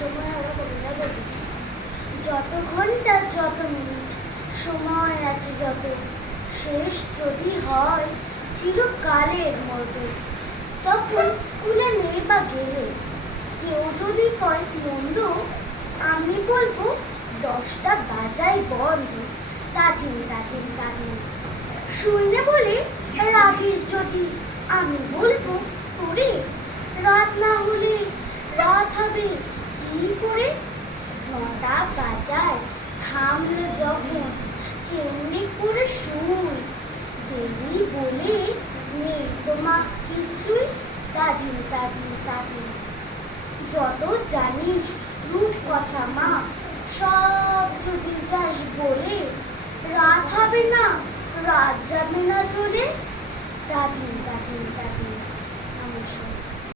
সময় হলো কবিতা বলি। যত ঘন্টা যত মিনিট সময় আছে যত, শেষ যদি হয় চিরকালের মতো। তখন স্কুলে নেই বা গেলে কেউ যদি কয় মন্দ, আমি বলবো 10টা বাজাই বন্ধ। তাজিন তাজিন তাজিন শুনলে বলে রাগিস যদি, আমি বলবো তোরে রাত না হলে রাত হবে কি করে। 9টা বাজায় থামলো যখন কেমনি করে শুই, দেরি বলে নেই তোমা কিছুই। তাজিন তাজিন তাজিন যত জানিস রূপ কথা মা, সব যদি যাস বলে রাত হবে না রাত যাবে না চলে। তাজিন